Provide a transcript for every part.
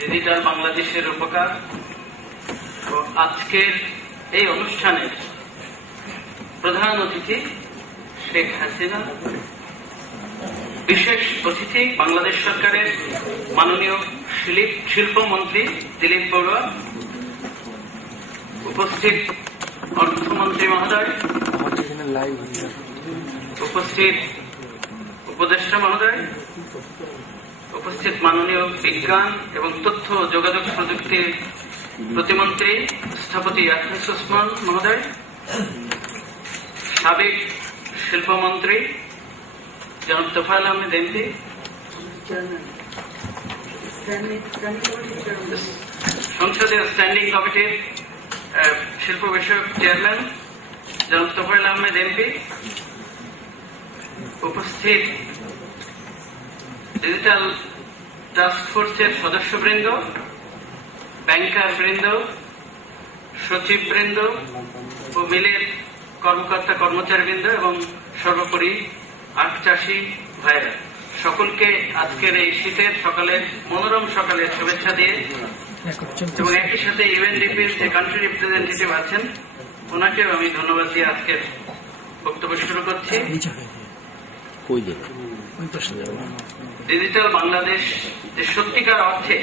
Digital বাংলাদেশের উপকার ও আজকের এই অনুষ্ঠানের প্রধান অতিথি শেখ হাসিনা, বিশেষ অতিথি বাংলাদেশ সরকারের মাননীয় শিল্পমন্ত্রী দিলীপ বড়ুয়া, উপস্থিত অর্থমন্ত্রী মহোদয়, উপস্থিত উপদেষ্টা মহোদয়, উপস্থিত মাননীয় বিজ্ঞান এবং তথ্য যোগাযোগ প্রযুক্তির প্রতিমন্ত্রী স্থপতি আখলিস ওসমান মহোদয়, সাবেক শিল্পমন্ত্রী জনাব তোফায়েল আহমেদ এমপি, সংসদীয় স্ট্যান্ডিং কমিটির শিল্প বিষয়ক চেয়ারম্যান জনাব তোফায়েল আহমেদ এমপি, উপস্থিত ডিজিটাল টাস্ক ফোর্সের সদস্যবৃন্দ, ব্যাংকার বৃন্দ, সচিব বৃন্দ ও মিলের কর্মকর্তা কর্মচারীবৃন্দ এবং সর্বোপরি আখ চাষী ভাইরা, সকলকে আজকের এই শীতের সকালের মনোরম সকালের শুভেচ্ছা দিয়ে এবং একই সাথে ইউএনডিপির যে কান্ট্রি রিপ্রেজেন্টেটিভ আছেন ওনাকেও আমি ধন্যবাদ দিয়ে আজকের বক্তব্য শুরু করছি। ডিজিটাল বাংলাদেশ যে সত্যিকার অর্থে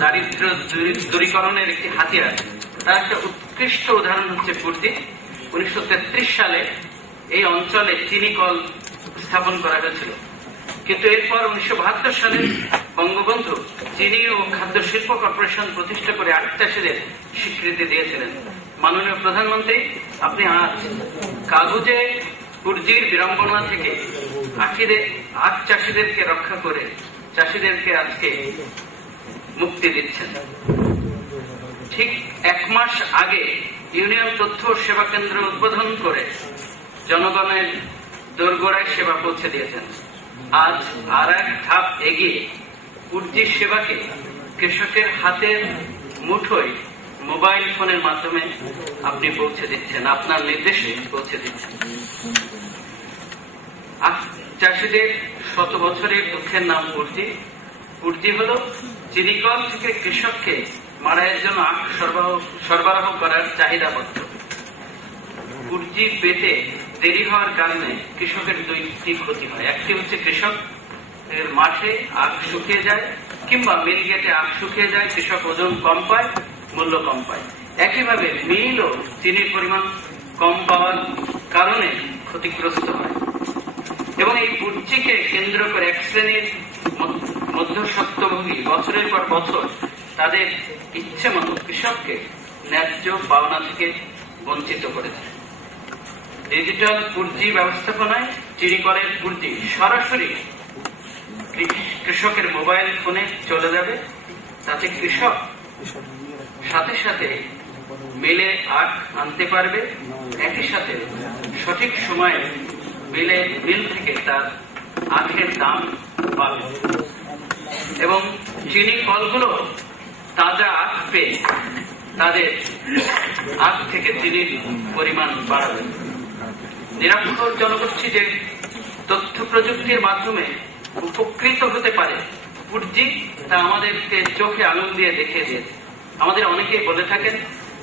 দারিদ্র দূরীকরণের একটি হাতিয়ার, তার একটা উৎকৃষ্ট উদাহরণ হচ্ছে পূর্তি। 1933 সালে এই অঞ্চলে চিনি কল স্থাপন করা হয়েছিল, কিন্তু এরপর 1972 সালে বঙ্গবন্ধু চিনি ও খাদ্য শিল্প কর্পোরেশন প্রতিষ্ঠা করে আখ চাষীদের স্বীকৃতি দিয়েছিলেন। মাননীয় প্রধানমন্ত্রী, আপনি আজ কাগজে পুর্জির বিড়ম্বনা থেকে আখ চাষীদেরকে রক্ষা করে চাষীদেরকে আজকে মুক্তি দিচ্ছেন। ঠিক 1 মাস আগে ইউনিয়ন তথ্য সেবা কেন্দ্র উদ্বোধন করে জনগণের দোরগোড়ায় সেবা পৌঁছে দিয়েছেন। আজ আর এক ধাপ এগিয়ে পুর্জির সেবাকে কৃষকের হাতের মুঠোয় মোবাইল ফোনের মাধ্যমে আপনি পৌঁছে দিচ্ছেন, আপনার নির্দেশে পৌঁছে দিচ্ছেন। চাষীদের 100 বছরের দুঃখের নাম পুর্জি। পুর্জি হল চিনিকল থেকে কৃষককে মাড়াইয়ের জন্য আখ সরবরাহ করার চাহিদাপত্র। পুর্জি পেতে দেরি হওয়ার কারণে কৃষকের 2টি ক্ষতি হয়। একটি হচ্ছে কৃষক এর মাঠে আখ শুকিয়ে যায়, কিংবা মিল গেটে আখ শুকিয়ে যায়, কৃষক ওজন কম পায়, মূল্য কম পায়। একইভাবে মিলও চিনির পরিমাণ কম পাওয়ার কারণে ক্ষতিগ্রস্ত হয়। এবং এই পুর্জিকে কেন্দ্র করে এক শ্রেণীর মধ্যস্বত্বভোগী বছরের পর বছর তাদের ইচ্ছে মতো কৃষককে ন্যায্য পাওনা থেকে বঞ্চিত করেছে। ডিজিটাল পুর্জি ব্যবস্থাপনায় চিনিকলের পুর্জি সরাসরি কৃষকের মোবাইল ফোনে চলে যাবে, তাতে কৃষক সাথে সাথে মিলে আখ আনতে পারবে, একই সাথে সঠিক সময়ে মিল থেকে তার আখের দাম পাবে এবং চিনি কলগুলো তাজা আখ পেয়ে তাদের আখ থেকে চিনির পরিমাণ বাড়াবে। নিরক্ষর জনগোষ্ঠী যে তথ্য প্রযুক্তির মাধ্যমে উপকৃত হতে পারে পুর্জি, তা আমাদেরকে চোখে আঙুল দিয়ে দেখিয়ে দিয়েছে। আমাদের অনেকেই বলে থাকেন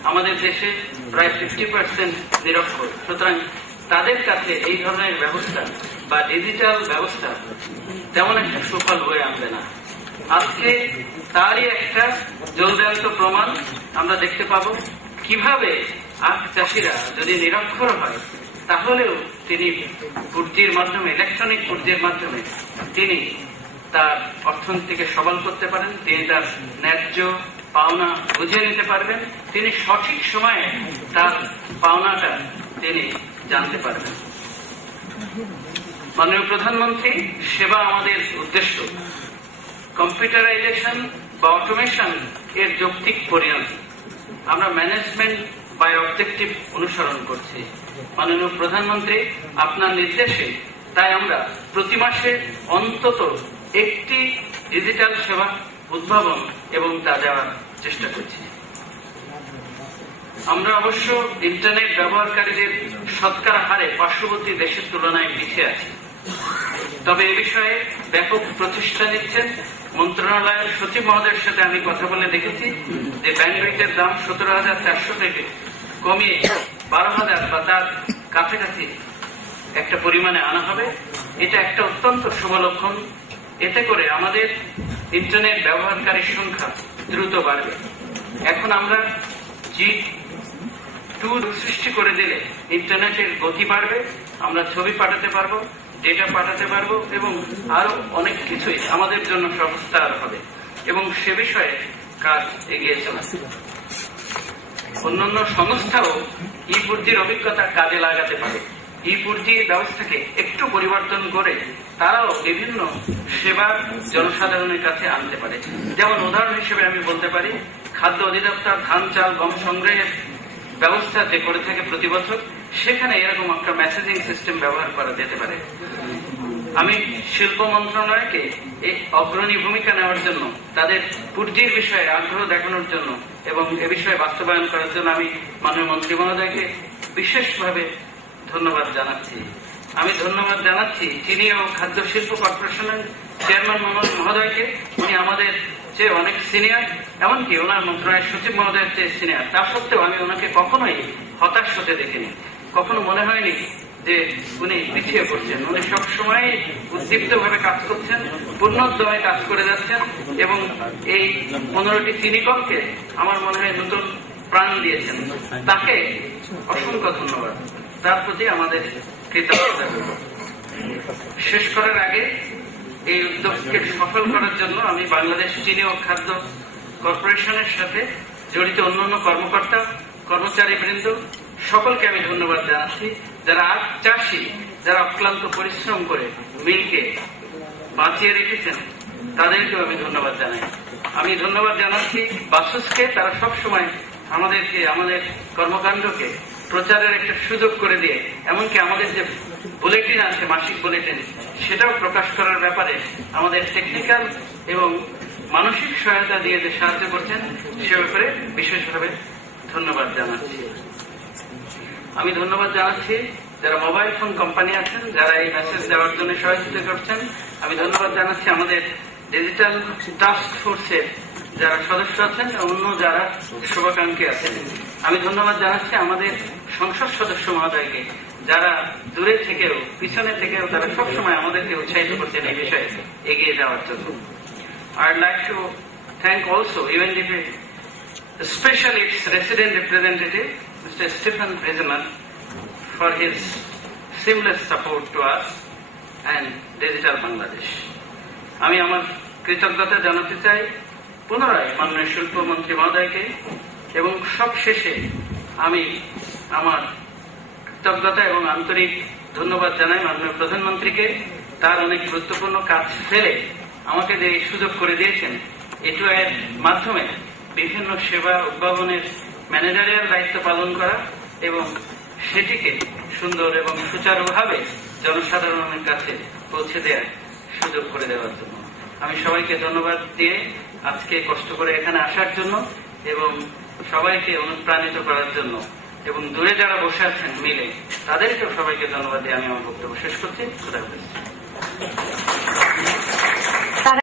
আমাদের দেশে প্রায় 50% নিরক্ষর, সুতরাং তাদের কাছে এই ধরনের ব্যবস্থা বা ডিজিটাল ব্যবস্থা তেমন একটা সুফল হয়ে আনবে না। আজকে তারই একটা জ্বলজ্যান্ত প্রমাণ আমরা দেখতে পাবো, কিভাবে আখ চাষিরা যদি নিরক্ষর হয় তাহলেও তিনি পুর্জির মাধ্যমে, ইলেকট্রনিক পুর্জির মাধ্যমে তিনি তার অর্থনীতিকে সবল করতে পারেন, তিনি তার ন্যায্য পাওনা বুঝে নিতে পারবেন, তিনি সঠিক সময়ে তার পাওনাটা তিনি জানতে পারবেন। মাননীয় প্রধানমন্ত্রী, সেবা আমাদের উদ্দেশ্য। কম্পিউটারাইজেশন বা অটোমেশন এর যৌক্তিক পরিণতি। আমরা ম্যানেজমেন্ট বাই অবজেক্টিভ অনুসরণ করছি। মাননীয় প্রধানমন্ত্রী, আপনার নির্দেশে তাই আমরা প্রতি মাসে অন্তত একটি ডিজিটাল সেবা উদ্ভাবন এবং তা দেওয়ার চেষ্টা করছি। আমরা অবশ্য ইন্টারনেট ব্যবহারকারীদের শতকরা হারে পার্শ্ববর্তী দেশের তুলনায় পিছিয়ে আছি, তবে এ বিষয়ে ব্যাপক প্রচেষ্টা নিচ্ছেন মন্ত্রণালয়ের সচিব মহোদয়ের সাথে আমি কথা বলে দেখেছি যে ব্যান্ডউইথের দাম 17,400 থেকে কমিয়ে 12,000 বা তার কাছাকাছি একটা পরিমাণে আনা হবে। এটা একটা অত্যন্ত শুভ লক্ষণ। এতে করে আমাদের ইন্টারনেট ব্যবহারকারীর সংখ্যা দ্রুত বাড়বে। এখন আমরা G2 সৃষ্টি করে দিলে ইন্টারনেটের গতি বাড়বে, আমরা ছবি পাঠাতে পারবো, ডেটা পাঠাতে পারবো এবং আরো অনেক কিছুই আমাদের জন্য সহজতর হবে এবং সে বিষয়ে কাজ এগিয়ে চলেছে। অন্যান্য সংস্থাও ই-পূর্তির অভিজ্ঞতা কাজে লাগাতে পারে। ই-পূর্তির ব্যবস্থাকে একটু পরিবর্তন করে তারাও বিভিন্ন সেবা জনসাধারণের কাছে আনতে পারে। যেমন উদাহরণ হিসেবে আমি বলতে পারি, খাদ্য অধিদপ্তর ধান চাল গম সংগ্রহের ব্যবস্থা যে করে থাকে প্রতি বছর, সেখানে এরকম একটা মেসেজিং সিস্টেম ব্যবহার করা যেতে পারে। আমি শিল্প মন্ত্রণালয়কে এই অগ্রণী ভূমিকা নেওয়ার জন্য, তাদের পূর্তির বিষয়ে আগ্রহ দেখানোর জন্য এবং এ বিষয়ে বাস্তবায়ন করার জন্য আমি মাননীয় মন্ত্রী মহোদয়কে বিশেষভাবে ধন্যবাদ জানাচ্ছি। আমি ধন্যবাদ জানাচ্ছি চিনি ও খাদ্য শিল্প কর্পোরেশনের চেয়ারম্যান মহোদয়কে। উনি আমাদের চেয়ে অনেক সিনিয়র, এমনকি ওনার মন্ত্রণালয়ের সচিব মহোদয়ের চেয়ে সিনিয়র। তা সত্ত্বেও আমি ওনাকে কখনোই হতাশ হতে দেখিনি, কখনো মনে হয়নি যে উনি পিছিয়ে পড়ছেন। উনি সবসময় উদ্দীপ্ত ভাবে কাজ করছেন, পূর্ণোদ্যমে কাজ করে যাচ্ছেন এবং এই 15টি চিনি কলকে আমার মনে হয় নতুন প্রাণ দিয়েছেন। তাকে অসংখ্য ধন্যবাদ, তার প্রতি আমাদের কৃতজ্ঞতা। শেষ করার আগে এই উদ্যোগকে সফল করার জন্য আমি বাংলাদেশ চিনি ও খাদ্য কর্পোরেশনের সাথে জড়িত অন্যান্য কর্মকর্তা কর্মচারীবৃন্দ সকলকে আমি ধন্যবাদ জানাচ্ছি। যারা আজ চাষী, যারা অক্লান্ত পরিশ্রম করে মিলকে বাঁচিয়ে রেখেছেন, তাদেরকেও আমি ধন্যবাদ জানাই। আমি ধন্যবাদ জানাচ্ছি বাসুসকে, তারা সবসময় আমাদেরকে, আমাদের কর্মকাণ্ডকে প্রচারের একটা সুযোগ করে দিয়ে, এমনকি আমাদের যে বুলেটিন আছে, মাসিক বুলেটিন, সেটাও প্রকাশ করার ব্যাপারে আমাদের টেকনিক্যাল এবং মানসিক সহায়তা দিয়ে যে সাহায্য করছেন, সে ব্যাপারে বিশেষভাবে ধন্যবাদ জানাচ্ছি। আমি ধন্যবাদ জানাচ্ছি যারা মোবাইল ফোন কোম্পানি আছেন, যারা এই মেসেজ দেওয়ার জন্য সহযোগিতা করছেন। আমি ধন্যবাদ জানাচ্ছি আমাদের ডিজিটাল টাস্ক ফোর্সের যারা সদস্য আছেন, অন্য যারা শুভাকাঙ্ক্ষী আছেন। আমি ধন্যবাদ জানাচ্ছি আমাদের সংসদ সদস্য মহোদয়কে, যারা দূরে থেকেও পিছনে থেকেও তারা সবসময় আমাদেরকে উৎসাহিত করছেন এই বিষয়ে এগিয়ে যাওয়ার জন্য। I'd like to thank also UNDP, especially its resident representative, Mr. Stephen Brizeman, for his seamless support to us and Digital Bangladesh. আমি আমার কৃতজ্ঞতা জানাতে চাই পুনরায় মাননীয় শিল্পমন্ত্রী মহোদয়কে এবং সবশেষে আমি আমার কৃতজ্ঞতা এবং আন্তরিক ধন্যবাদ জানাই মাননীয় প্রধানমন্ত্রীকে। তার অনেক গুরুত্বপূর্ণ কাজ ফেলে আমাকে যে সুযোগ করে দিয়েছেন, এটিও এর মাধ্যমে বিভিন্ন সেবা উদ্ভাবনের ম্যানেজারিয়াল দায়িত্ব পালন করা এবং সেটিকে সুন্দর এবং সুচারুভাবে জনসাধারণের কাছে পৌঁছে দেওয়ার সুযোগ করে দেওয়ার জন্য আমি সবাইকে ধন্যবাদ দিয়ে আজকে কষ্ট করে এখানে আসার জন্য এবং সবাইকে অনুপ্রাণিত করার জন্য এবং দূরে যারা বসে আছেন মিলে তাদেরকেও সবাইকে ধন্যবাদ দিয়ে আমি আমার বক্তব্য শেষ করছি। খোদা হাফেজ।